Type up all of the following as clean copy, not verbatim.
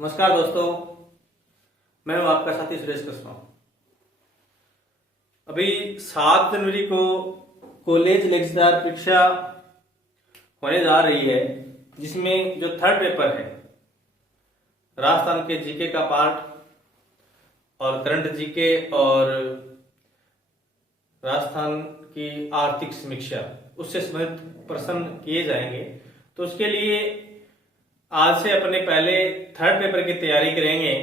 नमस्कार दोस्तों, मैं हूं आपका साथी सुरेश कृष्ण। अभी 7 जनवरी को कॉलेज लेक्चरर परीक्षा होने जा रही है, जिसमें जो थर्ड पेपर है राजस्थान के जीके का पार्ट और करंट जीके और राजस्थान की आर्थिक समीक्षा उससे संबंधित प्रश्न किए जाएंगे। तो उसके लिए आज से अपने पहले थर्ड पेपर की तैयारी करेंगे।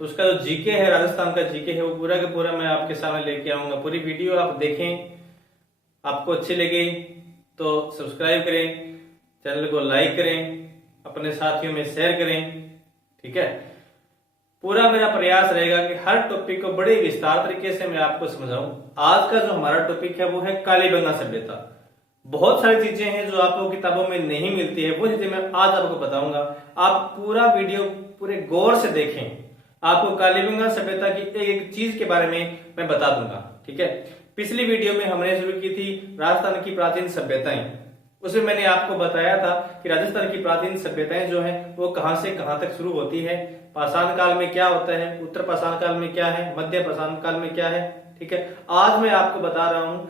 तो उसका जो जीके है, राजस्थान का जीके है, वो पूरा का पूरा मैं आपके सामने लेके आऊंगा। पूरी वीडियो आप देखें, आपको अच्छी लगे तो सब्सक्राइब करें, चैनल को लाइक करें, अपने साथियों में शेयर करें। ठीक है, पूरा मेरा प्रयास रहेगा कि हर टॉपिक को बड़े विस्तार तरीके से मैं आपको समझाऊं। आज का जो हमारा टॉपिक है वो है कालीबंगा सभ्यता। बहुत सारी चीजें हैं जो आपको किताबों में नहीं मिलती है, वो चीजें मैं आज आपको बताऊंगा। आप पूरा वीडियो पूरे गौर से देखें, आपको कालीबंगा सभ्यता की एक एक चीज के बारे में मैं बता दूंगा। ठीक है, पिछली वीडियो में हमने शुरू की थी राजस्थान की प्राचीन सभ्यताएं। उसमें मैंने आपको बताया था कि राजस्थान की प्राचीन सभ्यताएं जो है वो कहां से कहां तक शुरू होती है, पाषाण काल में क्या होता है, उत्तर पाषाण काल में क्या है, मध्य पाषाण काल में क्या है। ठीक है, आज मैं आपको बता रहा हूं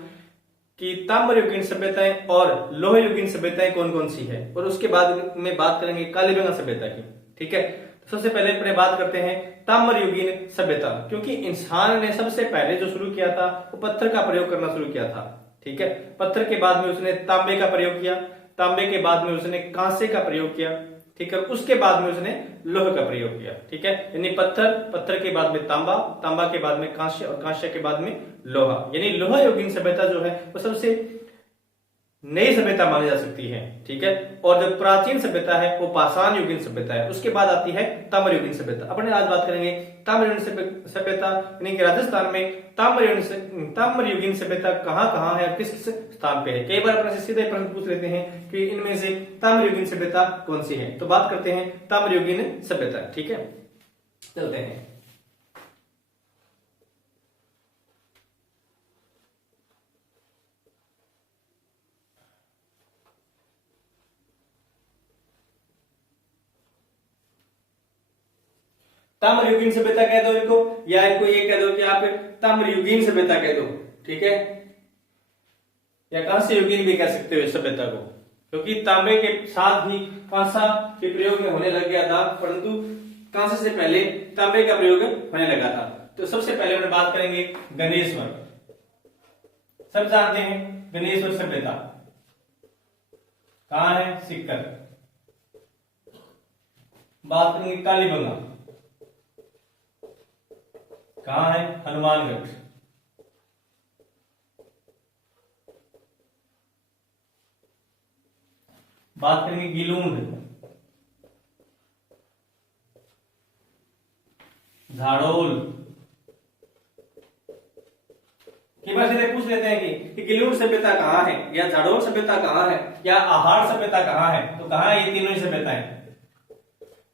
कि ताम्रयुगीन सभ्यताएं और लोह युगीन सभ्यताएं कौन कौन सी है, और उसके बाद में बात करेंगे कालीबंगा सभ्यता की। ठीक है, तो सबसे पहले अपने बात करते हैं ताम्रयुगीन सभ्यता, क्योंकि इंसान ने सबसे पहले जो शुरू किया था वो पत्थर का प्रयोग करना शुरू किया था। ठीक है, पत्थर के बाद में उसने तांबे का प्रयोग किया, तांबे के बाद में उसने कांसे का प्रयोग किया। ठीक है, उसके बाद में उसने लोह का प्रयोग किया। ठीक है, यानी पत्थर, पत्थर के बाद में तांबा, तांबा के बाद में कांस्य और कांस्य के बाद में लोहा। यानी लोहा युगीन सभ्यता जो है वो सबसे नई सभ्यता मानी जा सकती है। ठीक है, और जो प्राचीन सभ्यता है वो पाषाण युगीन सभ्यता है। उसके बाद आती है ताम्रयुगीन सभ्यता। अपने आज बात करेंगे ताम्रयुगीन सभ्यता, यानी कि राजस्थान में ताम्रयुगीन सभ्यता कहाँ कहाँ है, किस किस स्थान पे है। कई बार अपने से सीधे प्रश्न पूछ लेते हैं कि इनमें से ताम्रयुगीन सभ्यता कौन सी है। तो बात करते हैं ताम्रयुगीन सभ्यता। ठीक है, चलते हैं। ताम्रयुगीन सभ्यता कह दो इनको, या इनको ये कह दो कि आप ताम्रयुगीन सभ्यता कह दो। ठीक है, या कांस्य युगीन भी कह सकते हो इस सभ्यता को, क्योंकि तांबे के साथ ही कांसा के प्रयोग में होने लग गया था, परंतु कांसे से पहले तांबे का प्रयोग होने लगा था। तो सबसे पहले हम बात करेंगे गणेश्वर। सब जानते हैं गणेश्वर सभ्यता कहां है, सीकर। बात करेंगे कालीबंगा, कहां है, हनुमानगढ़। बात करेंगे गिलूंड, झाड़ोल। कई बार सीधे पूछ लेते हैं कि गिलूंड सभ्यता कहां है, या झाड़ोल सभ्यता कहां है, या आहार सभ्यता कहां है। तो कहां है ये तीनों ही सभ्यताएं,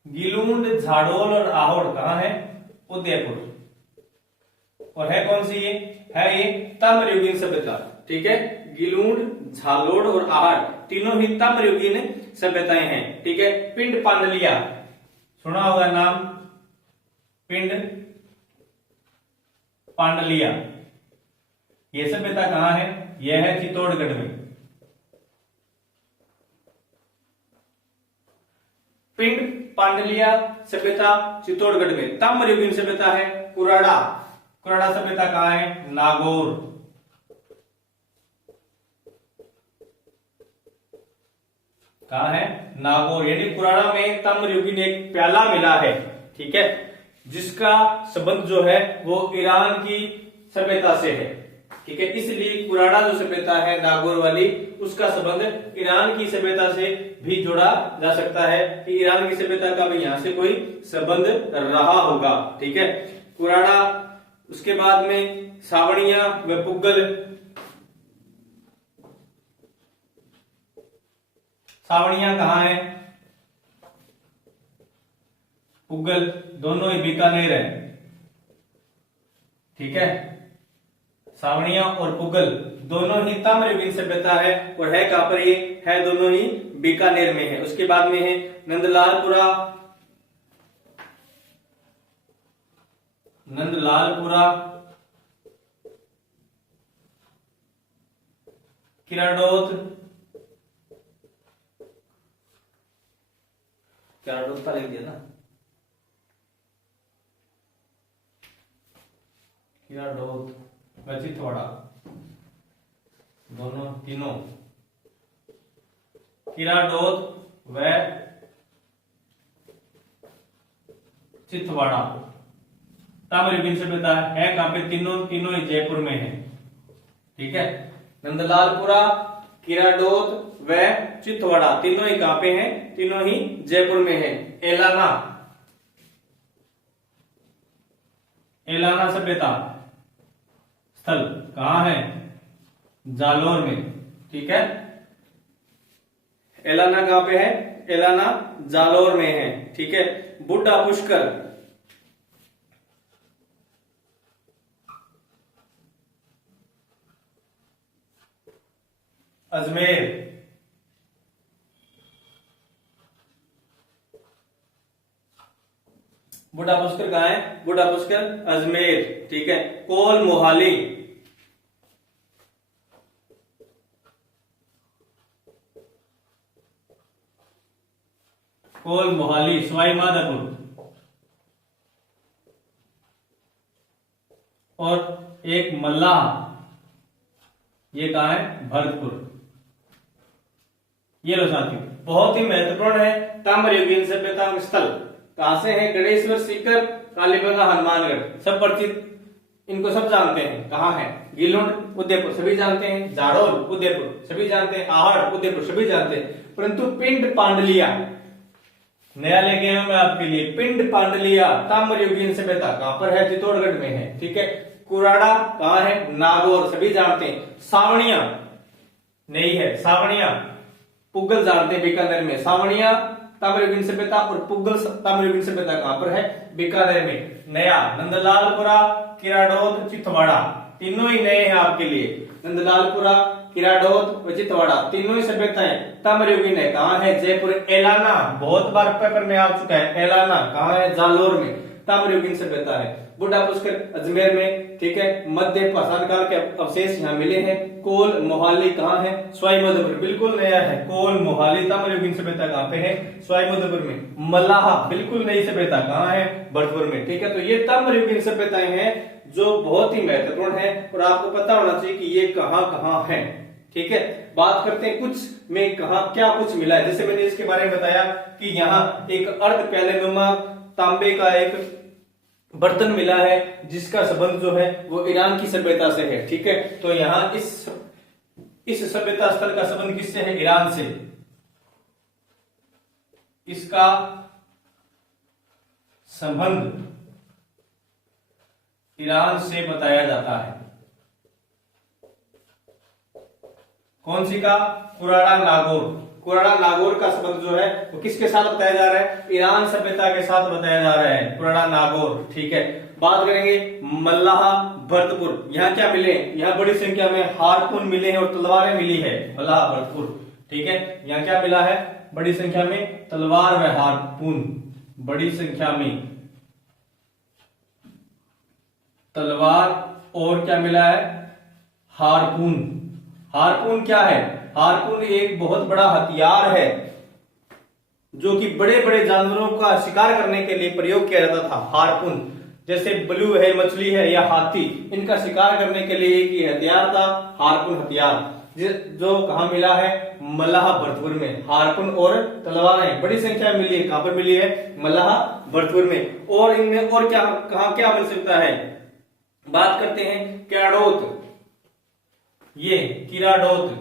गिलूंड, झाड़ोल और आहोड़ कहां है, उदयपुर। और है कौन सी ये ताम्रयुगीन सभ्यता। ठीक है, गिलूंड, झालोड़ और आहड़ तीनों ही ताम्रयुगीन सभ्यताएं हैं। ठीक है, पिंड पांडलिया सुना होगा नाम, पिंड पांडलिया ये सभ्यता कहां है, यह है चित्तौड़गढ़ में। पिंड पांडलिया सभ्यता चित्तौड़गढ़ में। ताम्रयुगीन सभ्यता है कुराड़ा, कुराड़ा सभ्यता कहां है, नागौर। कहां है, नागौर। यानी कुराड़ा में ताम्रयुगीन एक प्याला मिला है। ठीक है, जिसका संबंध जो है वो ईरान की सभ्यता से है। ठीक है, इसलिए कुराड़ा जो सभ्यता है नागौर वाली, उसका संबंध ईरान की सभ्यता से भी जोड़ा जा सकता है कि ईरान की सभ्यता का भी यहां से कोई संबंध रहा होगा। ठीक है, कुराड़ा। उसके बाद में सावणिया व पुग्गल। सावणिया कहां है, पुग्गल, दोनों ही बीकानेर है। ठीक है, सावणिया और पुग्गल दोनों ही ताम्रयुगीन सभ्यता है, और है कहां पर, ये है दोनों ही बीकानेर में है। उसके बाद में है नंदलालपुरा नंदलालपुरा, किराडोत, किराडोत का लिख दिया ना, किराडोत व चितवाड़ा, दोनों तीनों, किराडोत व चितवाड़ा ताम्रयुगीन सभ्यता है कहां पे? तीनों ही जयपुर में है। ठीक है, नंदलालपुरा, किराडोत व चितवाड़ा तीनों ही कहां पे हैं? तीनों ही जयपुर में है। एलाना, एलाना सभ्यता स्थल कहां है? जालोर में। ठीक है, एलाना कहां पे है? एलाना जालोर में है। ठीक है, बुड्ढा पुष्कर, अजमेर, बुड्ढा पुष्कर कहां है? बुड्ढा पुष्कर अजमेर। ठीक है, कोल मोहाली, कोल मोहाली सवाई माधोपुर, और एक मल्लाह, ये कहां है? भरतपुर। ये लो साथियों, बहुत ही महत्वपूर्ण है ताम्रयुगीन सभ्यता का स्थल। कहां से है? गणेश्वर, सीकर, कालीबंगा, हनुमानगढ़, सब परिचित, इनको सब जानते हैं। कहां है? गिलोड, उदयपुर सभी जानते हैं, जाडोल, उदयपुर सभी जानते हैं, आहड़, उदयपुर सभी जानते हैं। परंतु पिंड पांडलिया नया लेके आया मैं आपके लिए। पिंड पांडलिया ताम्रयुगीन सभ्यता कहां पर है? चित्तौड़गढ़ में है। ठीक है, कुराड़ा कहां है? नागौर सभी जानते हैं। सावणिया नहीं है, सावणिया पुगल जानते हैं, बीकानेर में। सावणिया ताम्रयुगीन सभ्यता और पुगल ताम्रयुगीन सभ्यता कहां पर है? बीकानेर में। नया नंदलालपुरा, किराडोत, चितवाड़ा तीनों ही नए हैं आपके लिए। नंदलालपुरा, किराडोत व चितवाड़ा तीनों ही सभ्यताएं ताम्रयुगीन है। कहां है? जयपुर। एलाना बहुत बार पेपर में आ चुका है, एलाना कहां है? जालोर में ताम्रयुगीन सभ्यता है। बुड्ढा पुष्कर अजमेर में। ठीक है, मध्य पाषाण काल के अवशेष यहाँ मिले हैं। कोल मोहाली कहां है? सवाई माधोपुर, बिल्कुल नया है। कोल मोहाली ताम्रयुगीन सभ्यता कहां पे है? सवाई माधोपुर में। मल्लाहा बिल्कुल नई सभ्यता कहां है? भरतपुर में। ठीक है, तो ये ताम्रयुगीन सभ्यताएं हैं जो बहुत ही महत्वपूर्ण है और आपको पता होना चाहिए कि ये कहां कहां है। ठीक है, बात करते हैं कुछ में कहा क्या कुछ मिला है। जैसे मैंने इसके बारे में बताया कि यहाँ एक अर्ध प्यालेनुमा तांबे का एक बर्तन मिला है जिसका संबंध जो है वो ईरान की सभ्यता से है। ठीक है, तो यहाँ इस सभ्यता स्थल का संबंध किससे है? ईरान से। इसका संबंध ईरान से बताया जाता है। कौन सी का? कुराड़ा नागौर। कुराड़ा नागौर का संबंध जो है वो किसके साथ बताया जा रहा है? ईरान सभ्यता के साथ बताया जा रहा है, कुराड़ा नागौर। ठीक है, बात करेंगे मल्लाहा, भरतपुर। यहाँ क्या मिले? यहाँ बड़ी संख्या में हारपून मिले हैं और तलवारें मिली है। मल्लाहा, भरतपुर। ठीक है, यहाँ क्या मिला है? बड़ी संख्या में तलवार व हारपून। बड़ी संख्या में तलवार और क्या मिला है? हारपून। हारपून क्या है? हारपून एक बहुत बड़ा हथियार है जो कि बड़े बड़े जानवरों का शिकार करने के लिए प्रयोग किया जाता था। हारपून जैसे ब्लू है, मछली है या हाथी, इनका शिकार करने के लिए एक हथियार था, हारपून हथियार, जो कहा मिला है? मल्लाहा, भरतपुर में। हारपून और तलवारें बड़ी संख्या में मिली है। कहां पर मिली है? मल्लाहा, भरतपुर में। और इनमें और क्या कहा क्या मिल सकता है? बात करते हैं किराडोत। ये किराडोत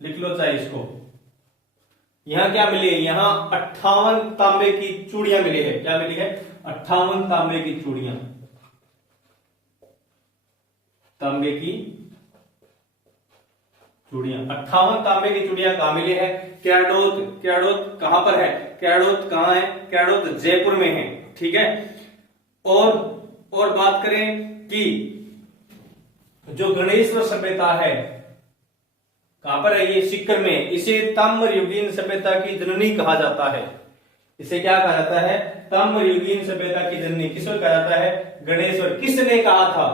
लिख लो चाहे इसको। यहां क्या मिली है? यहां 58 तांबे की चूड़ियां मिली है। क्या मिली है? 58 तांबे की चूड़ियां। तांबे की चूड़ियां, 58 तांबे की चूड़ियां कहां मिली है? किराडोत। किराडोत कहां पर है? किराडोत कहां है? किराडोत जयपुर में है। ठीक है, और बात करें कि जो गणेश्वर सभ्यता है कहां पर है? ये सीकर में। इसे ताम्रयुगीन सभ्यता की जननी कहा जाता है। इसे क्या कहा जाता है? ताम्रयुगीन सभ्यता की जननी। किसको कहा जाता है? गणेश्वर। किसने कहा था?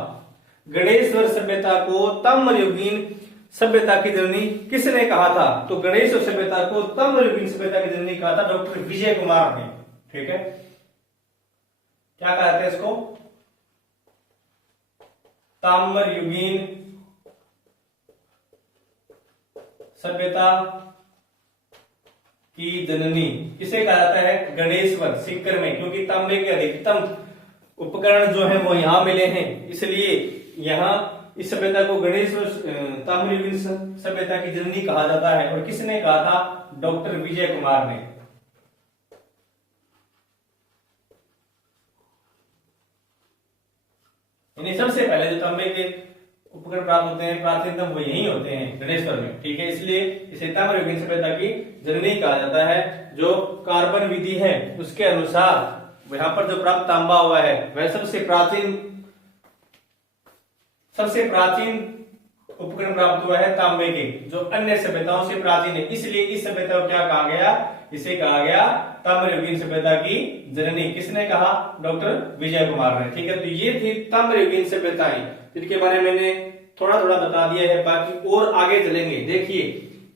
गणेश्वर सभ्यता को ताम्रयुगीन सभ्यता की जननी किसने कहा था? तो गणेश्वर सभ्यता को ताम्रयुगीन सभ्यता की जननी कहा था डॉक्टर विजय कुमार ने। ठीक है, क्या कहते हैं इसको? ताम्रयुगीन सभ्यता की जननी किसे कहा जाता है? गणेश्वर। सीकर में, क्योंकि तांबे के अधिकतम उपकरण जो है वो यहां मिले हैं, इसलिए यहां इस सभ्यता को गणेश्वर ताम्रयुगीन सभ्यता की जननी कहा जाता है। और किसने कहा था? डॉक्टर विजय कुमार ने। यानी सबसे पहले जो तांबे के उपकरण प्राप्त होते हैं प्राचीनतम वो यही होते हैं, गणेश्वर में। ठीक है, इसलिए इसे ताम्रयुगीन सभ्यता की जननी कहा जाता है। जो कार्बन विधि है उसके अनुसार यहाँ पर जो प्राप्त तांबा हुआ है वह सबसे प्राचीन उपकरण प्राप्त हुआ है तांबे के, जो अन्य सभ्यताओं से प्राचीन है। इसलिए इस सभ्यता को क्या कहा गया? इसे कहा गया ताम्रयुगीन सभ्यता की जननी। किसने कहा? डॉक्टर विजय कुमार ने। ठीक है, तो ये थी ताम्रयुगीन सभ्यताएं, जिनके बारे में मैंने थोड़ा थोड़ा बता दिया है। बाकी और आगे चलेंगे। देखिए,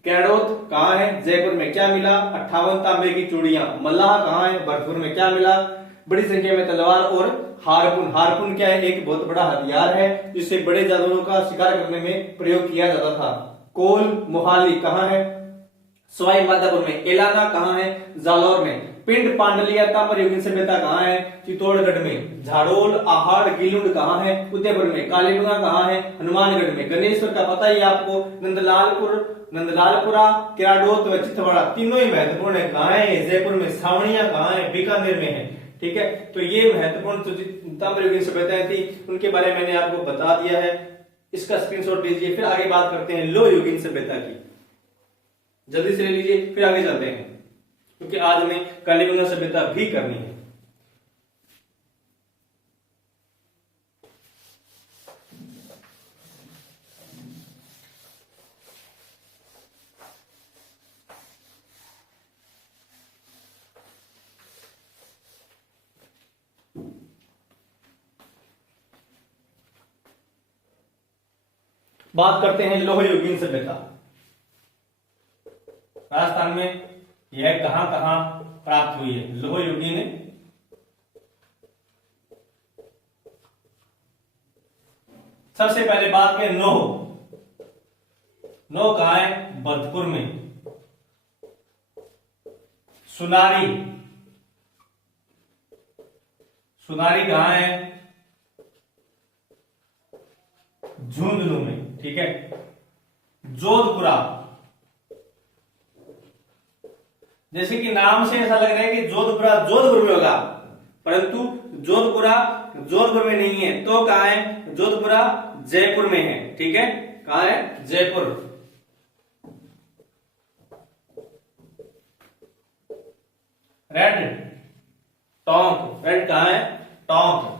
कैडोत कहाँ है? जयपुर में। क्या मिला? 58 तांबे की चूड़ियां। मल्लाह कहाँ है? भरतपुर में। क्या मिला? बड़ी संख्या में तलवार और हारपून। हारपून क्या है? एक बहुत बड़ा हथियार है जिससे बड़े जानवरों का शिकार करने में प्रयोग किया जाता था। कोल मोहाली कहाँ है? सवाई माधोपुर में। एलाना कहाँ है? जालौर में। पिंड पांडलिया ताम्रयुगीन सभ्यता कहाँ है? चित्तौड़गढ़ में। झाड़ोल आहड़ गिलुंड कहाँ है? उदयपुर में। कालीडुंगा कहाँ है? हनुमानगढ़ में। गणेश्वर का पता ही आपको, नंदलालपुरा, कैडोत व चित्तौड़ा तीनों ही महत्वपूर्ण है। कहाँ है? जयपुर में। सावणिया कहाँ है? बीकानेर में है। ठीक है, तो ये महत्वपूर्ण जो ताम्रयुगीन सभ्यताएं थी उनके बारे में मैंने आपको बता दिया है। इसका स्क्रीनशॉट लीजिए। फिर आगे बात करते हैं लोह युगीन सभ्यता की। जल्दी से ले लीजिए, फिर आगे चलते हैं, क्योंकि आज हमें कलिंग सभ्यता भी करनी है। बात करते हैं लोह युगीन सभ्यता। राजस्थान में यह कहां कहां प्राप्त हुई है? लोह युगीन सबसे पहले बात करें नोह। नोह कहां है? भरतपुर में। सुनारी, सुनारी कहां है? झुंझुनू में। ठीक है, जोधपुरा, जैसे कि नाम से ऐसा लग रहा है कि जोधपुरा जोधपुर में होगा, परंतु जोधपुरा जोधपुर में नहीं है। तो कहां है? जोधपुरा जयपुर में है। ठीक है, कहां है? जयपुर। रेड टोंक, रेड कहां है? टोंक।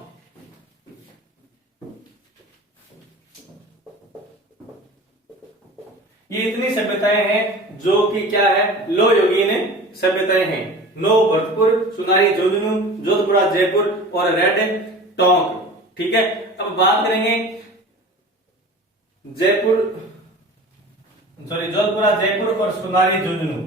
ये इतनी सभ्यताएं हैं जो कि क्या है? लोह युगीन सभ्यताएं हैं। नो, भरतपुर, सुनारी, झुंझुनू, जोधपुरा, जयपुर और रेड टोंक। ठीक है, अब बात करेंगे जोधपुरा, जयपुर और सुनारी, झुंझुनू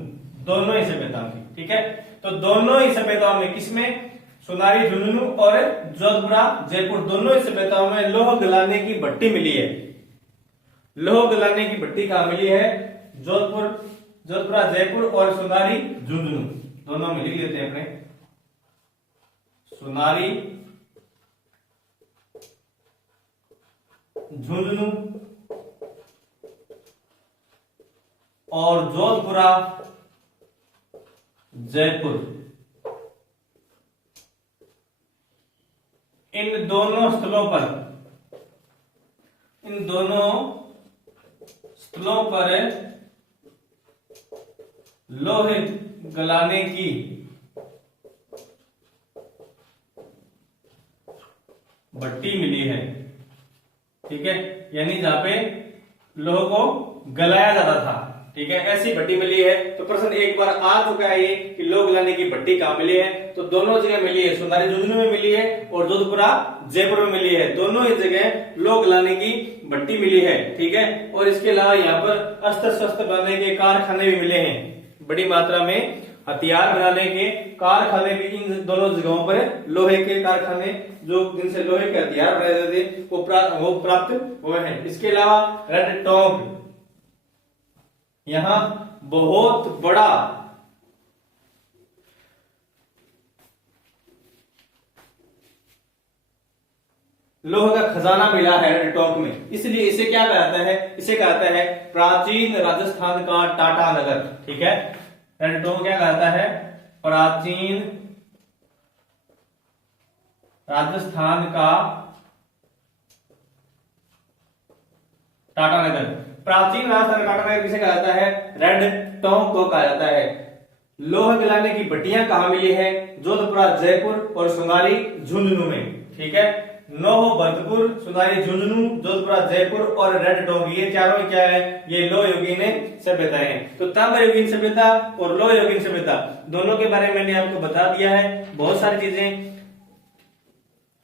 दोनों ही सभ्यताओं की। ठीक है, तो दोनों ही सभ्यताओं में, किसमें? सुनारी, झुंझुनू और जोधपुरा, जयपुर दोनों ही सभ्यताओं में लोह गलाने की भट्टी मिली है। लोह गलाने की भट्टी कहां मिली है? जोधपुरा, जयपुर और सुनारी, झुंझुनू दोनों में। लिख लेते हैं अपने, सुनारी, झुंझुनू और जोधपुरा, जयपुर। इन दोनों स्थलों पर लोहे गलाने की भट्टी मिली है। ठीक है, यानी जहां पे लोह को गलाया जाता था। ठीक है, ऐसी भट्टी मिली है। तो प्रश्न एक बार आ चुका है ये कि लोह गलाने की भट्टी कहाँ मिली है, तो दोनों जगह मिली है, सुनारी झुंझुनू में मिली है और जोधपुरा जयपुर में मिली है। दोनों ही जगह लोह गलाने की भट्टी मिली है। ठीक है, और इसके अलावा यहाँ पर अस्त्र शस्त्र बनाने के कारखाने भी मिले हैं, बड़ी मात्रा में हथियार बनाने के कारखाने भी इन दोनों जगहों पर, लोहे के कारखाने जो जिनसे लोहे के हथियार बनाए जाते थे वो प्राप्त हुए हैं। इसके अलावा रेड टोंक, यहां बहुत बड़ा लोह का खजाना मिला है रेड टोंक में, इसलिए इसे क्या कहता है, इसे कहता है प्राचीन राजस्थान का टाटा नगर। ठीक है, रेड टोंक क्या कहता है, प्राचीन राजस्थान का टाटा नगर। प्राचीन राजस्थान का टाटा नगर किसे कहा जाता है, रेड टोंक को कहा जाता है। लोह गलाने की भट्टियां कहां मिली है, जोधपुरा जयपुर और सुनारी झुंझुनू में। ठीक है, नौहो भरतपुर, सुनारी झुंझुनू, जोधपुरा जयपुर और रेड टोंक, ये चारों क्या है, ये लोह युगीन सभ्यताएं हैं। तो ताम्र युगीन सभ्यता और लोह युगीन सभ्यता दोनों के बारे में मैंने आपको बता दिया है। बहुत सारी चीजें,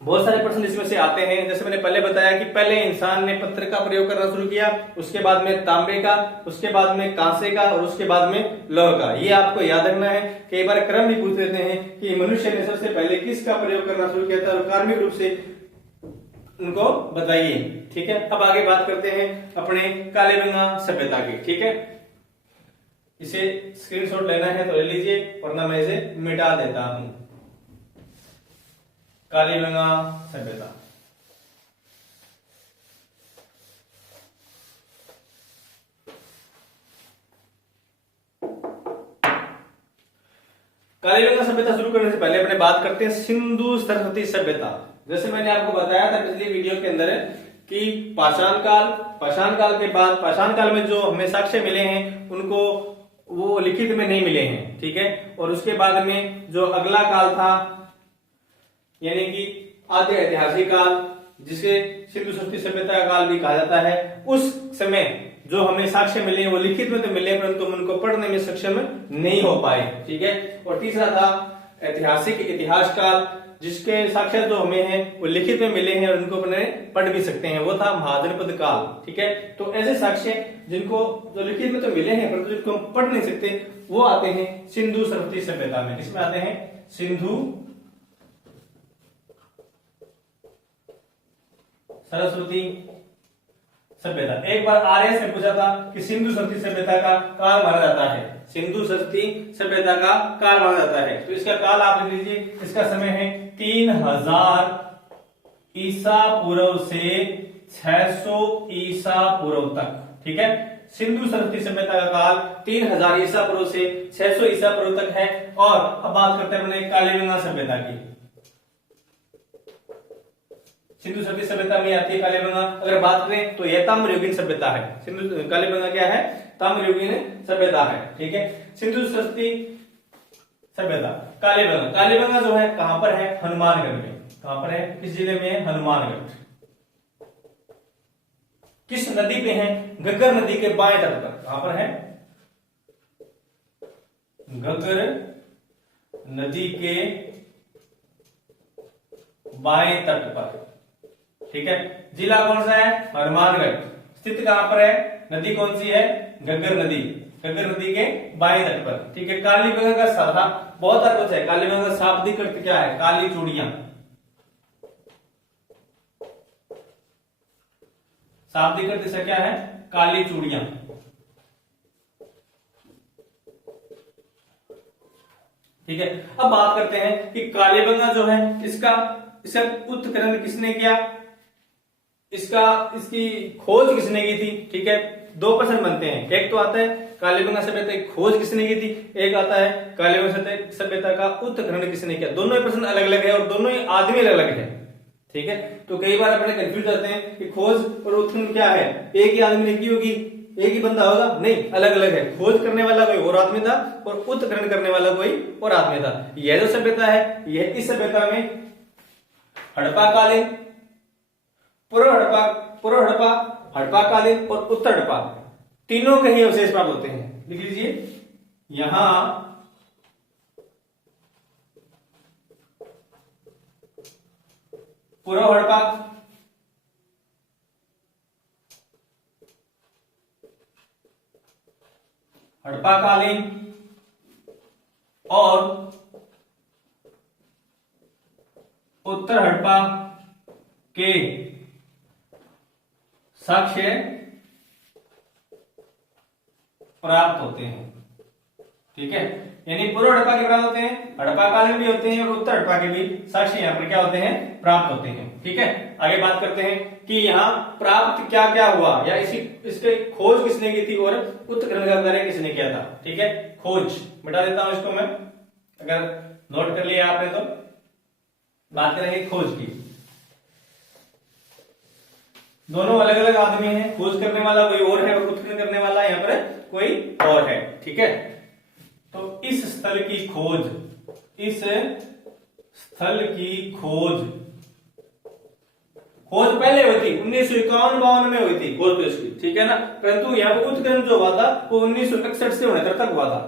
बहुत सारे प्रश्न इसमें से आते हैं। जैसे मैंने पहले बताया कि पहले इंसान ने पत्थर का प्रयोग करना शुरू किया, उसके बाद में तांबे का, उसके बाद में कांसे का और उसके बाद में लौह का। ये आपको याद रखना है। कई बार क्रम भी पूछ लेते हैं कि मनुष्य ने सबसे पहले किसका प्रयोग करना शुरू किया था और कार्मिक रूप से उनको बताइए। ठीक है, अब आगे बात करते हैं अपने कालीबंगा सभ्यता की। ठीक है, इसे स्क्रीनशॉट लेना है तो ले लीजिए, वरना मैं इसे मिटा देता हूं। कालीबंगा सभ्यता, कालीबंगा सभ्यता शुरू करने से पहले अपने बात करते हैं सिंधु सरस्वती सभ्यता। जैसे मैंने आपको बताया था पिछली वीडियो के अंदर कि पाषाण काल के बाद, पाषाण काल में जो हमें साक्ष्य मिले हैं उनको वो लिखित में नहीं मिले हैं। ठीक है, और उसके बाद में जो अगला काल था यानी कि आद्य ऐतिहासिक काल, जिसे सिंधु सरस्वती सभ्यता का काल भी कहा जाता है, उस समय जो हमें साक्ष्य मिले वो लिखित में तो मिले परंतु हम उनको पढ़ने में सक्षम नहीं हो पाए। ठीक है, और तीसरा था ऐतिहासिक इतिहास काल, जिसके साक्ष्य जो हमें हैं वो लिखित में मिले हैं और उनको अपने पढ़ भी सकते हैं, वो था महाजनपद काल। ठीक है, तो ऐसे साक्ष्य जिनको जो लिखित में तो मिले हैं परंतु जिनको हम पढ़ नहीं सकते वो आते हैं सिंधु सरस्वती सभ्यता में। किसमें आते हैं, सिंधु सरस्वती सभ्यता। एक बार आरएस ने पूछा था कि सिंधु सरस्वती सभ्यता का काल माना जाता है, सिंधु सरस्वती सभ्यता का काल माना जाता है, तो इसका काल आप लिख लीजिए। इसका समय है 3000 ईसा पूर्व से 600 ईसा पूर्व तक। ठीक है, सिंधु सरस्वती सभ्यता का काल 3000 ईसा पूर्व से 600 ईसा पूर्व तक है। और अब बात करते हैं अपने कालीबंगा सभ्यता की। सिंधु सरस्वती सभ्यता में आती है कालीबंगा। अगर बात करें तो यह ताम्रयुगीन सभ्यता है। सिंधु कालीबंगा क्या है, ताम्रयुगीन सभ्यता है। ठीक है, सिंधु सरस्वती सभ्यता कालीबंगा, कालीबंगा जो है कहां पर है, हनुमानगढ़ में। कहां पर है, किस जिले में है, हनुमानगढ़। किस नदी पे है, घग्गर नदी के बाएं तट पर। कहां पर है, घग्गर नदी के बाएं तट पर। ठीक है, जिला कौन सा है, हनुमानगढ़। स्थित कहां पर है, नदी कौन सी है, घग्गर नदी, घग्गर नदी के बाएं तट पर। ठीक है, कालीबंगा का साधा बहुत अर्थ कुछ है। कालीबंगा का शाब्दिक अर्थ क्या है, काली चूड़ियां। शाब्दिक अर्थ इसका क्या है, काली चूड़ियां। ठीक है, अब बात करते हैं कि कालीबंगा जो है इसका उत्खनन किसने किया, इसकी खोज किसने की थी। ठीक है, दो प्रश्न बनते हैं। एक तो आता है कालीबंगा सभ्यता की खोज किसने की थी, एक आता है कालीबंगा सभ्यता का उत्खनन किसने किया। दोनों ही प्रश्न अलग अलग है और दोनों ही आदमी अलग अलग है। ठीक है, तो कई बार अपने कंफ्यूज होते हैं कि खोज और उत्खनन क्या है, एक ही आदमी ने की होगी, एक ही बंदा होगा, नहीं, अलग अलग है। खोज करने वाला कोई और आदमी था और उत्खनन करने वाला कोई और आदमी था। यह जो सभ्यता है, यह इस सभ्यता में हड़प्पा कालीन, पूर्व हड़प्पा, हड़प्पा कालीन और उत्तर हड़प्पा तीनों के ही अवशेष प्राप्त होते हैं। लिख लीजिए, यहां पूर्व हड़प्पा, हड़प्पा कालीन और उत्तर हड़प्पा के साक्ष्य प्राप्त होते हैं। ठीक है, यानी पूर्व हड़प्पा के प्राप्त होते हैं, हड़प्पा कालीन भी होते हैं और उत्तर हड़प्पा के भी साक्ष्य यहाँ पर क्या होते हैं, प्राप्त होते हैं। ठीक है, आगे बात करते हैं कि यहाँ प्राप्त क्या क्या हुआ, या इसके खोज किसने की थी और उत्खनन का कार्य किसने किया था। ठीक है, खोज मिटा देता हूं इसको मैं, अगर नोट कर लिया आपने तो। बात करेंगे खोज की। दोनों अलग अलग आदमी हैं, खोज करने वाला कोई और है और उत्खनन करने वाला यहाँ पर कोई और है। ठीक है, तो इस स्थल की खोज, इस स्थल की खोज पहले हुई थी 1951-52 में हुई थी खोज तो इसकी। ठीक है ना, परंतु यहाँ पर उत्खनन जो हुआ था वो 1961 से 69 तक हुआ था।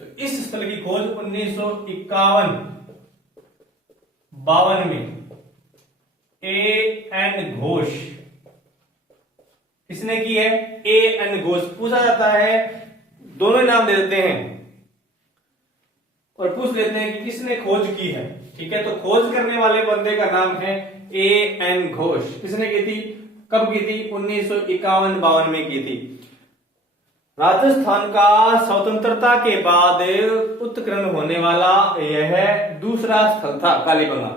तो इस स्थल की खोज 1951-52 में A.N. घोष, किसने की है, A.N. घोष। पूछा जाता है, दोनों नाम दे देते हैं और पूछ लेते हैं कि किसने खोज की है। ठीक है, तो खोज करने वाले बंदे का नाम है A.N. घोष। किसने की थी, कब की थी, 1951-52 में की थी। राजस्थान का स्वतंत्रता के बाद उत्खनन होने वाला यह दूसरा स्थल था कालीबंगा।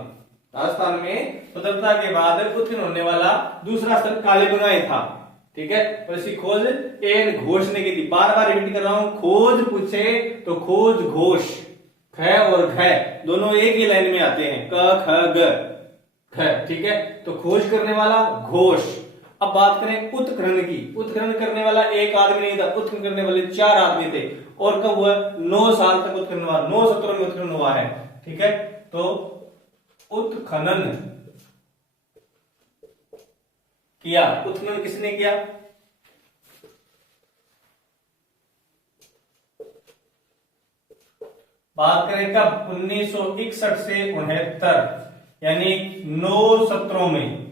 राजस्थान में स्वतंत्रता के बाद उत्खनन होने वाला दूसरा स्थल कालीबंगा ही था। ठीक है, और इसकी खोज A.N. घोष ने की थी। बार बार रिपीट कर रहा हूं, खोज पूछे तो खोज घोष, ख और घ दोनों एक ही लाइन में आते हैं, क ख ग ख। ठीक है, तो खोज करने वाला घोष। अब बात करें उत्खनन की। उत्खनन करने वाला एक आदमी नहीं था, उत्खनन करने वाले 4 आदमी थे। और कब हुआ, 9 साल तक उत्खनन हुआ, 9 सत्रों में उत्खनन हुआ है। ठीक है, तो उत्खनन किया, उत्खनन किसने किया, बात करें कब, 1961 से 69, यानी 9 सत्रों में।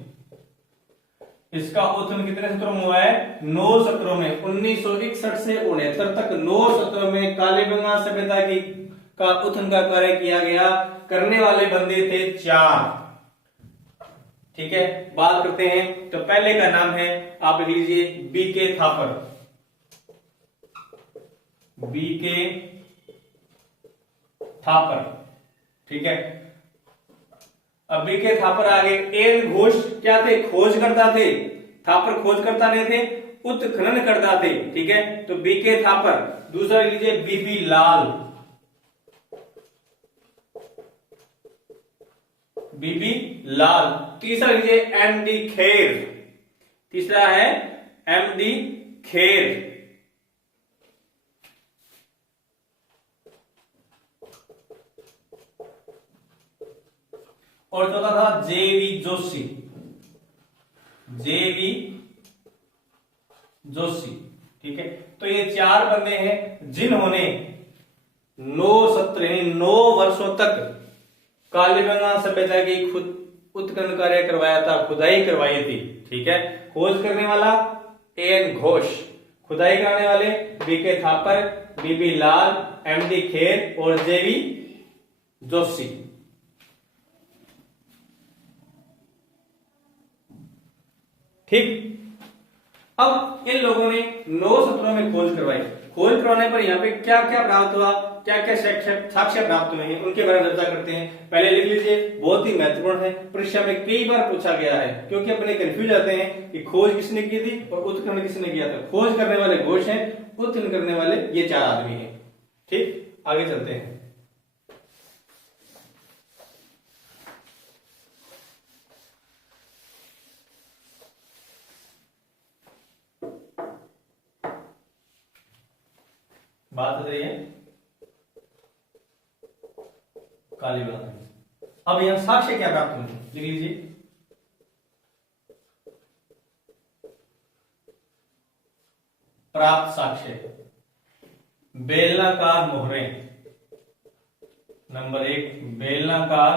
इसका उत्खनन कितने सत्रों में हुआ है, 9 सत्रों में। 1961 से 69 तक 9 सत्रों में कालीबंगा सभ्यता की का उत्खनन का कार्य किया गया। करने वाले बंदे थे 4। ठीक है, बात करते हैं, तो पहले का नाम है, आप लिख लीजिए, B.K. थापर। B.K. थापर। ठीक है, अब B.K. थापर आगे। A.N. घोष क्या थे, खोज करता थे। थापर खोज करता नहीं थे, उत्खनन करता थे। ठीक है, तो B.K. थापर। दूसरा लीजिए B.B. लाल, B.B. लाल। तीसरा लीजिए M.D. खेर, तीसरा है M.D. खेर। और चौथा था J.V. जोशी, J.V. जोशी। ठीक है, तो ये 4 बंदे हैं जिन्होंने 9 सत्र 9 वर्षों तक कालीबंगा सभ्यता की खुद उत्खनन कार्य करवाया था, खुदाई करवाई थी। ठीक है, खोज करने वाला A.N. घोष, खुदाई कराने वाले B.K. थापर, B.B. लाल, M.D. खेर और J.V. जोशी। ठीक, अब इन लोगों ने 9 सत्रों में खोज करवाई। खोज करवाने पर यहाँ पे क्या क्या प्राप्त हुआ, क्या क्या साक्ष्य प्राप्त हुए हैं, उनके बारे में चर्चा करते हैं। पहले लिख लीजिए, बहुत ही महत्वपूर्ण है, परीक्षा में कई बार पूछा गया है, क्योंकि अपने कंफ्यूज जाते हैं कि खोज किसने की थी और उत्खनन किसने किया था। खोज करने वाले घोष हैं, उत्खनन करने वाले ये 4 आदमी हैं। ठीक, आगे चलते हैं। बात हो रही है कालीबंगा। अब यहां साक्ष्य क्या प्राप्त होंगे, लिख लीजिए, प्राप्त साक्ष्य। बेलनाकार मोहरें। नंबर 1 बेलनाकार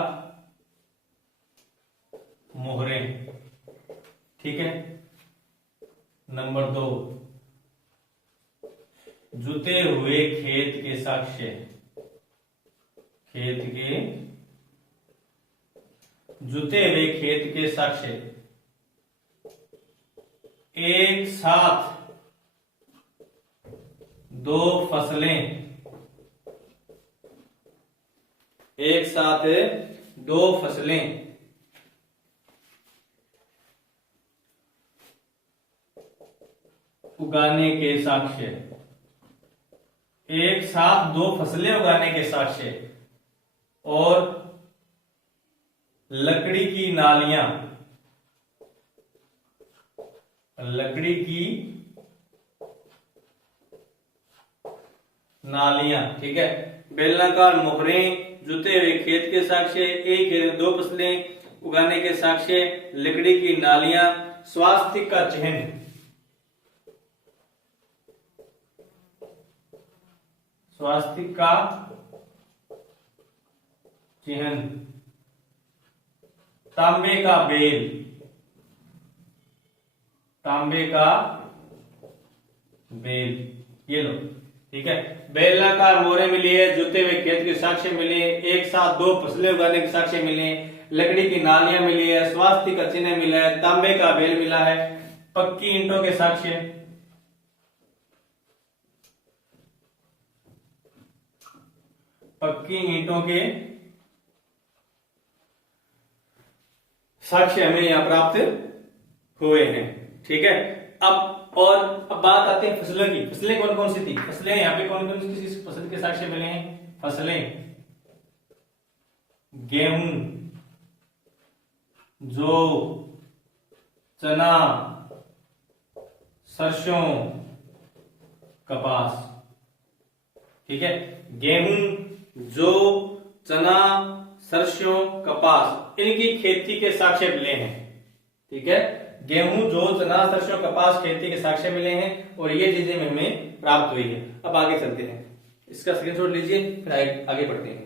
मोहरें, ठीक है। नंबर 2 जुते हुए खेत के साक्ष्य। खेत के जुते हुए खेत के साक्ष्य। एक साथ 2 फसलें। एक साथ 2 फसलें उगाने के साक्ष्य। एक साथ 2 फसलें उगाने के साक्ष्य और लकड़ी की नालियां। लकड़ी की नालियां, ठीक है। बेलनाकार मोहरें, जुते हुए खेत के साक्ष्य, एक 2 फसलें उगाने के साक्ष्य, लकड़ी की नालियां, स्वास्तिक का चिन्ह। स्वास्तिक का चिन्ह, तांबे का बेल। तांबे का बेल, ये लो, ठीक है। बेलनाकार मोहरें मिली है, जुते हुए खेत के साक्ष्य मिले, एक साथ 2 फसलें उगाने के साक्ष्य मिले, लकड़ी की नालियां मिली है, स्वास्तिक का चिन्ह मिला है, तांबे का बेल मिला है, पक्की ईंटों के साक्ष्य। पक्की ईंटों के साक्ष्य हमें यहां प्राप्त हुए हैं, ठीक है। अब बात आती है फसलों की। फसलें कौन कौन सी थी? फसलें यहाँ पे कौन कौन सी फसल के साक्ष्य मिले हैं? फसलें गेहूं, जौ, चना, सरसों, कपास, ठीक है। गेहूं, जौ, चना, सरसों, कपास, इनकी खेती के साक्ष्य मिले हैं, ठीक है। गेहूं, जौ, चना, सरसों, कपास खेती के साक्ष्य मिले हैं और ये चीजें हमें प्राप्त हुई है। अब आगे चलते हैं, इसका स्क्रीनशॉट लीजिए, फिर आगे बढ़ते हैं।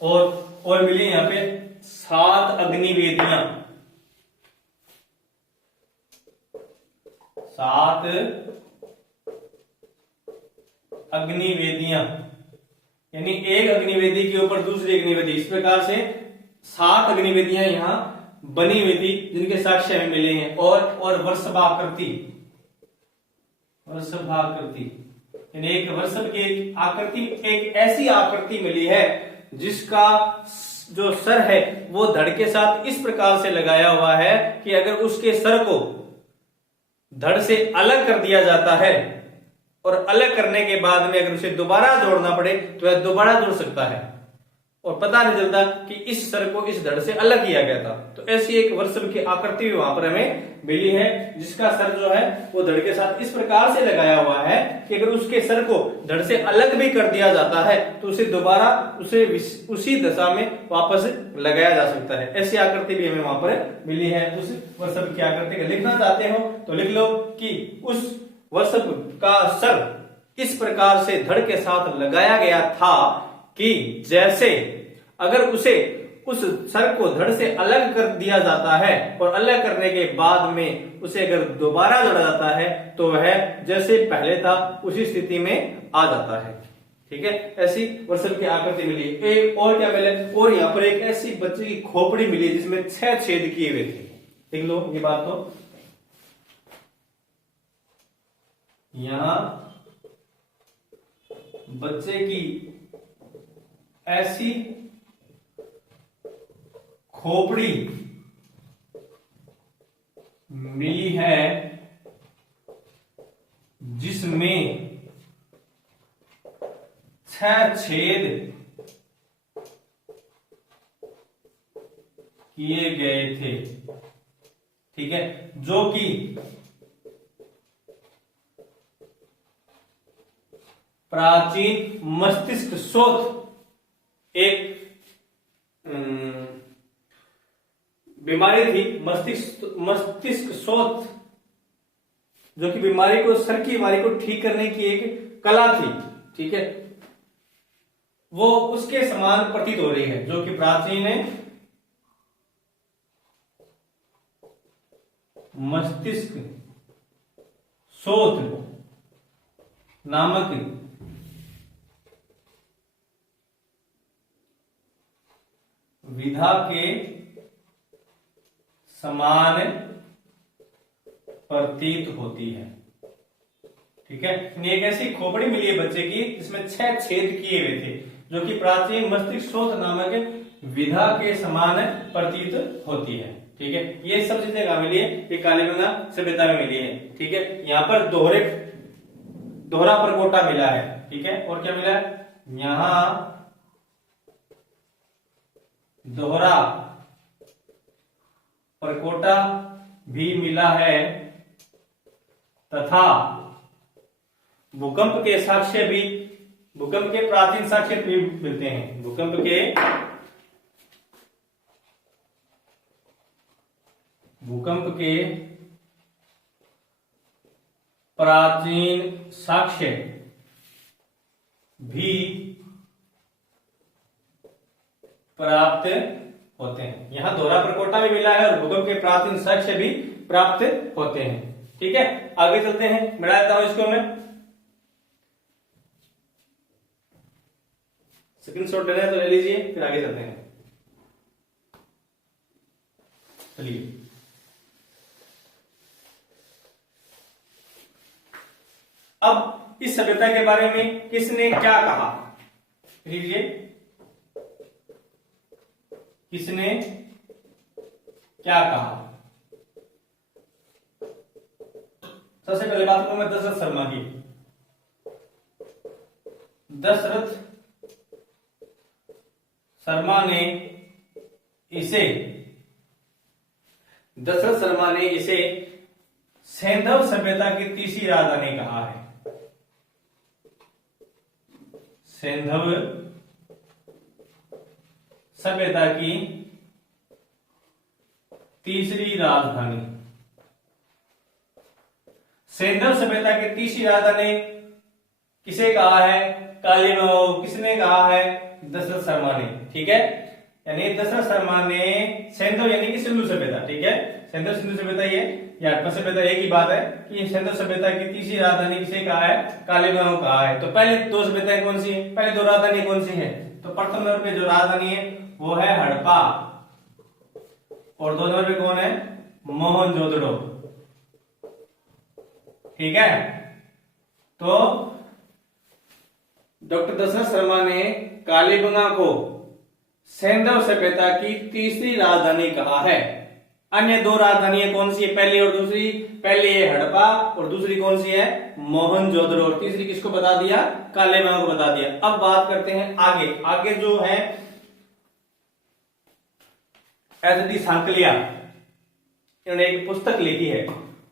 और मिली यहां पे 7 अग्निवेदियां। 7 अग्निवेदियां, यानी एक अग्निवेदी के ऊपर दूसरी अग्निवेदी, इस प्रकार से 7 अग्निवेदियां यहां बनी हुई थी जिनके साक्ष्य हमें मिले हैं। और वर्षभाकृति, वर्षभाकृति यानी एक वर्षभ की आकृति, एक ऐसी आकृति मिली है जिसका जो सर है वो धड़ के साथ इस प्रकार से लगाया हुआ है कि अगर उसके सर को धड़ से अलग कर दिया जाता है और अलग करने के बाद में अगर उसे दोबारा जोड़ना पड़े तो वह दोबारा जुड़ सकता है और पता नहीं चलता कि इस सर को इस धड़ से अलग किया गया था। तो ऐसी एक वर्षभ की आकृति भी वहां पर हमें मिली है जिसका सर जो है वो धड़ के साथ इस प्रकार से लगाया हुआ है कि अगर उसके सर को धड़ से अलग भी कर दिया जाता है तो उसे दोबारा उसी दशा में वापस लगाया जा सकता है। ऐसी आकृति भी हमें वहां पर मिली है। उस वर्षभ की आकृति का लिखना चाहते हो तो लिख लो कि उस वर्षभ का सर इस प्रकार से धड़ के साथ लगाया गया था कि जैसे अगर उसे उस सर को धड़ से अलग कर दिया जाता है और अलग करने के बाद में उसे अगर दोबारा जोड़ा जाता है तो वह जैसे पहले था उसी स्थिति में आ जाता है, ठीक है। ऐसी वर्षभ की आकृति मिली। एक और क्या मिले, और यहाँ पर एक ऐसी बच्चे की खोपड़ी मिली जिसमें 6 छेद किए हुए थे। देख लो ये बात, तो यहां बच्चे की ऐसी खोपड़ी मिली है जिसमें 6 छेद किए गए थे, ठीक है, जो कि प्राचीन मस्तिष्क स्रोत एक बीमारी थी मस्तिष्क शोथ, जो कि बीमारी को, सर की बीमारी को ठीक करने की एक कला थी, ठीक है, वो उसके समान प्रतीत हो रही है, जो कि प्राचीन मस्तिष्क शोथ नामक विधा के समान प्रतीत होती है, ठीक है। एक ऐसी खोपड़ी मिली है बच्चे की जिसमें 6 छेद किए हुए थे, जो कि प्राचीन मस्तिष्क शोथ नामक विधा के समान प्रतीत होती है, ठीक है। ये सब चीजें कहां मिली है? ये कालीबंगा सभ्यता में मिली है, ठीक है। यहाँ पर दोहरा परकोटा मिला है, ठीक है। और क्या मिला है? यहां दोहरा परकोटा भी मिला है तथा भूकंप के साक्ष्य भी, भूकंप के प्राचीन साक्ष्य भी मिलते हैं। भूकंप के प्राचीन साक्ष्य भी प्राप्त होते हैं। यहां दोहरा परकोटा भी मिला है और भूकंप के प्राचीन साक्ष्य भी प्राप्त होते हैं, ठीक है। आगे चलते हैं, मिला देता हूं इसको मैं, स्क्रीनशॉट लेना है तो ले लीजिए, फिर आगे चलते हैं। चलिए, अब इस सभ्यता के बारे में किसने क्या कहा? लीजिए, किसने क्या कहा? सबसे पहले बात करूं मैं दशरथ शर्मा की। दशरथ शर्मा ने इसे सैंधव सभ्यता की तीसरी राजधानी कहा है। सैंधव सभ्यता की तीसरी राजधानी। सैंधव सभ्यता की तीसरी राजधानी किसे कहा है? किसने कहा है? दशरथ शर्मा ने, ठीक है। यानी दशरथ शर्मा ने सैंधव यानी कि सिंधु सभ्यता, ठीक है, सैंधव सिंधु सभ्यता ये या हड़प्पा सभ्यता एक ही बात है कि सैंधव सभ्यता की तीसरी राजधानी किसे कहा है? कालीबंगा कहा है। तो पहले दो सभ्यताएं कौन सी है? पहले दो राजधानी कौन सी है? तो प्रथम नंबर पे जो राजधानी है वो है हड़प्पा, और दो नंबर पे कौन है? मोहनजोदड़ो, ठीक है। तो डॉक्टर दशरथ शर्मा ने कालीबंगा को सैंधव सभ्यता की तीसरी राजधानी कहा है। अन्य दो राजधानियां कौन सी है? पहली और दूसरी। पहली है हड़प्पा और दूसरी कौन सी है? मोहनजोदड़ो। और तीसरी किसको बता दिया? कालीबंगा को बता दिया। अब बात करते हैं आगे जो है एच.डी. सांकलिया, इन्होंने एक पुस्तक लिखी है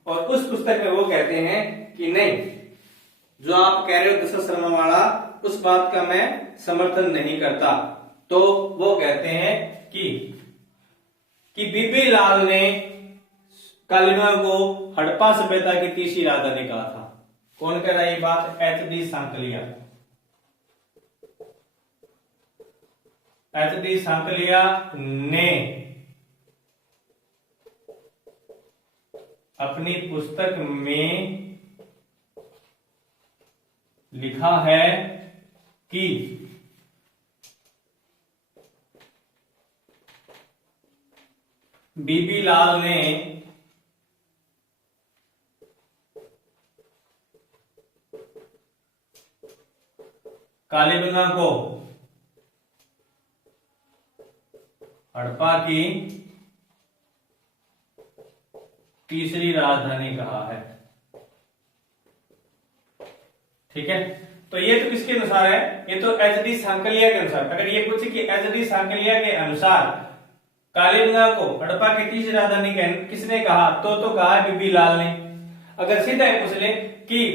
और उस पुस्तक में वो कहते हैं कि नहीं, जो आप कह रहे हो दशरथ शर्मा वाला, उस बात का मैं समर्थन नहीं करता। तो वो कहते हैं कि बीबी लाल ने कालीबंगा को हड़प्पा सभ्यता की तीसरी राजधानी कहा था। कौन कह रहा है ये बात? एच.डी. सांकलिया। एच.डी. सांकलिया ने अपनी पुस्तक में लिखा है कि बीबी लाल ने कालीबंगा को हड़प्पा की तीसरी राजधानी कहा है, ठीक है। तो ये तो किसके अनुसार है? ये तो एच.डी. सांकलिया के अनुसार। अगर ये पूछे कि एच.डी. सांकलिया के अनुसार कालीबंगा को हड़प्पा की तीसरी राजधानी किसने कहा, तो कहा है बीबी लाल ने। अगर सीधा पूछ ले कि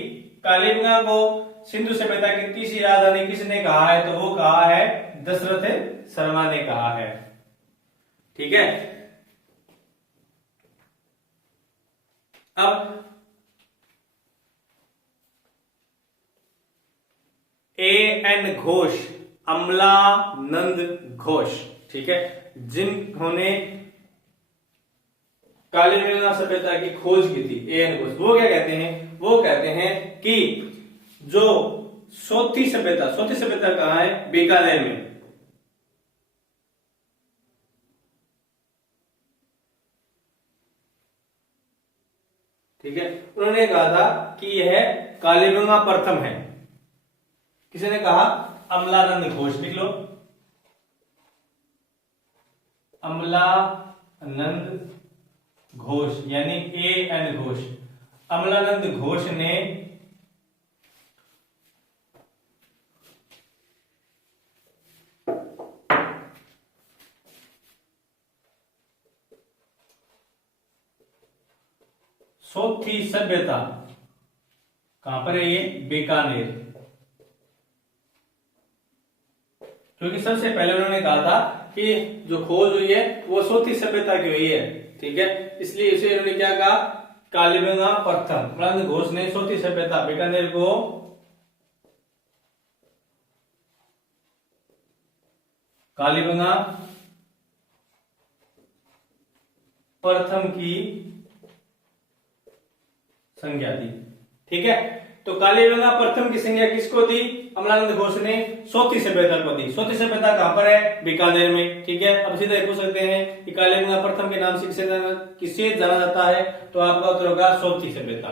कालीबंगा को सिंधु सभ्यता की तीसरी राजधानी किसने कहा है, तो वो कहा है दशरथ शर्मा ने कहा है। ठीक है, अब A.N. घोष, अमलानंद घोष, ठीक है, जिन्होंने कालीबंगा सभ्यता की खोज की थी, A.N. घोष, वो क्या कहते हैं, वो कहते हैं कि जो सोथी सभ्यता कहाँ है, बीकानेर में। ठीक है, उन्होंने कहा था कि यह कालीबंगा प्रथम है। किसी ने कहा, अमलानंद घोष, लिख लो, अमलानंद घोष यानी A.N. घोष। अमलानंद घोष ने सोथी सभ्यता, कहां पर है ये, बीकानेर, क्योंकि सबसे पहले उन्होंने कहा था कि जो खोज हुई है वो सोथी सभ्यता की हुई है। ठीक है, इसलिए इसे उन्होंने क्या कहा, कालीबंगा प्रथम। अमलानंद घोष ने सोथी सभ्यता बीकानेर को कालीबंगा प्रथम की संज्ञा दी। ठीक है, तो कालीबंगा प्रथम की संज्ञा किसको दी, अमलानंद घोष ने सोथी सभ्यता को दी। सोथी सभ्यता कहां पर है, बीकानेर में। ठीक है, अब सीधे पूछ सकते हैं कि कालीबंगा प्रथम के नाम से किसे जाना जाता है, तो आपका उत्तर होगा सोथी सभ्यता।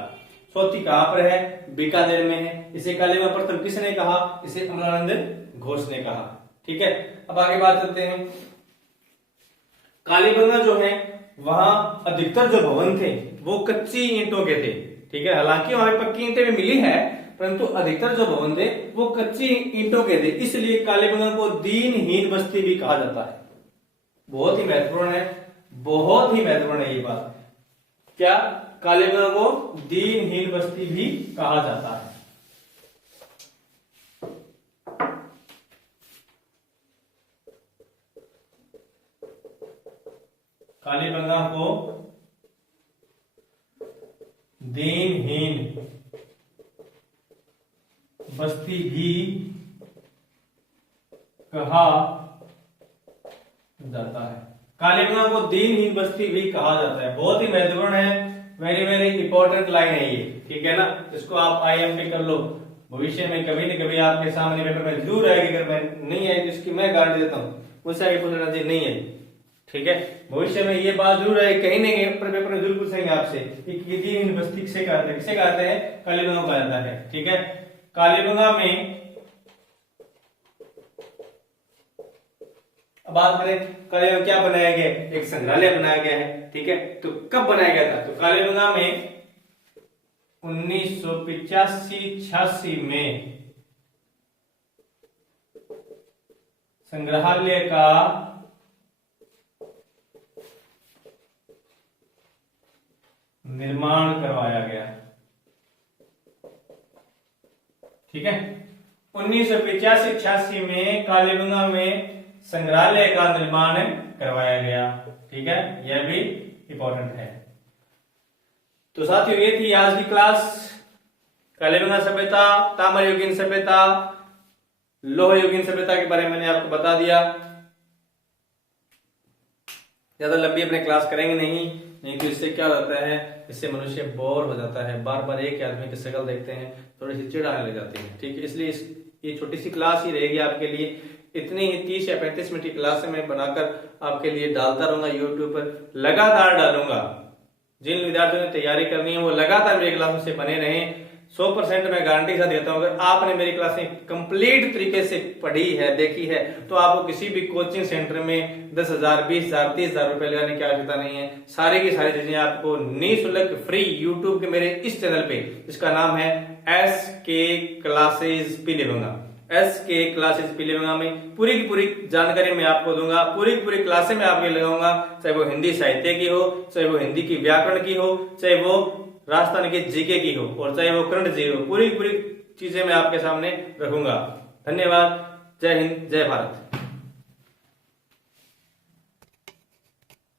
सोथी कहां पर है, बीकानेर में है। इसे कालीबंगा प्रथम किसने कहा, इसे अमलानंद घोष ने कहा। ठीक है, अब आगे बात करते हैं। कालीबंगा जो है वहां अधिकतर जो भवन थे वो कच्ची ईंटों के थे। ठीक है, हालांकि वहां पक्की ईंटें भी मिली है, परंतु अधिकतर जो भवन थे वो कच्ची ईंटों के थे, इसलिए कालीबंगा को दीनहीन बस्ती भी कहा जाता है। बहुत ही महत्वपूर्ण है, बहुत ही महत्वपूर्ण है ये बात। क्या, कालीबंगा को दीनहीन बस्ती भी कहा जाता है। कालीबंगा को दीनहीन बस्ती भी कहा जाता है। कालीबंगा को दीनहीन बस्ती भी कहा जाता है, बहुत ही महत्वपूर्ण है, वेरी वेरी इंपॉर्टेंट लाइन है ये। ठीक है ना, इसको आप IMP कर लो, भविष्य में कभी न कभी आपके सामने पेपर में जरूर आएगी। अगर मैं नहीं आई तो इसकी मैं गारंटी देता हूं, मुझसे आगे पूछना चाहिए, नहीं आई। ठीक है, भविष्य में ये बात जरूर है, कहीं ना कहीं पेपर में जरूर पूछेंगे आपसे कि दीनहीन बस्ती किसे कहते हैं, किसे कहते हैं, कालीबंगा कहा जाता है। ठीक है, कालीबंगा में अब बात करें, कालीबंगा क्या बनाया गया, एक संग्रहालय बनाया गया है। ठीक है, तो कब बनाया गया था, तो कालीबंगा में 1985-86 में संग्रहालय का निर्माण करवाया गया। ठीक है, 1985-86 में कालीबंगा में संग्रहालय का निर्माण करवाया गया। ठीक है, यह भी इंपॉर्टेंट है। तो साथियों, ये थी आज की क्लास, कालीबंगा सभ्यता, ताम्र युगीन सभ्यता, लोह युगीन सभ्यता के बारे में मैंने आपको बता दिया। ज्यादा लंबी अपने क्लास करेंगे नहीं तो इससे क्या होता है, इससे मनुष्य बोर हो जाता है, बार बार एक आदमी की शक्ल देखते हैं, थोड़ी सी चिढ़ आने लग जाती है। ठीक है, इसलिए ये छोटी सी क्लास ही रहेगी आपके लिए। इतनी ही 30 या 35 मिनट की क्लास मैं बनाकर आपके लिए डालता रहूंगा, यूट्यूब पर लगातार डालूंगा। जिन विद्यार्थियों ने तैयारी करनी है वो लगातार मेरी क्लासों से बने रहें। 100% मैं गारंटी साथ देता हूं, अगर आपने मेरी क्लासें कंप्लीट तरीके से पढ़ी है, देखी है, तो आपको किसी भी कोचिंग सेंटर में 10,000, 20,000, 30,000 रुपए लगाने की आवश्यकता नहीं है। सारी की सारी चीजें आपको निःशुल्क फ्री यूट्यूब के मेरे इस चैनल पे, जिसका नाम है SK क्लासेस पीलीभंगा। SK क्लासेस पीलीभंगा में पूरी की पूरी जानकारी मैं आपको दूंगा, पूरी की पूरी क्लासें मैं आपके लगाऊंगा, चाहे वो हिंदी साहित्य की हो, चाहे वो हिंदी की व्याकरण की हो, चाहे वो राजस्थान के GK की हो, और चाहे वो करंट जी हो, पूरी पूरी चीजें मैं आपके सामने रखूंगा। धन्यवाद, जय हिंद, जय भारत।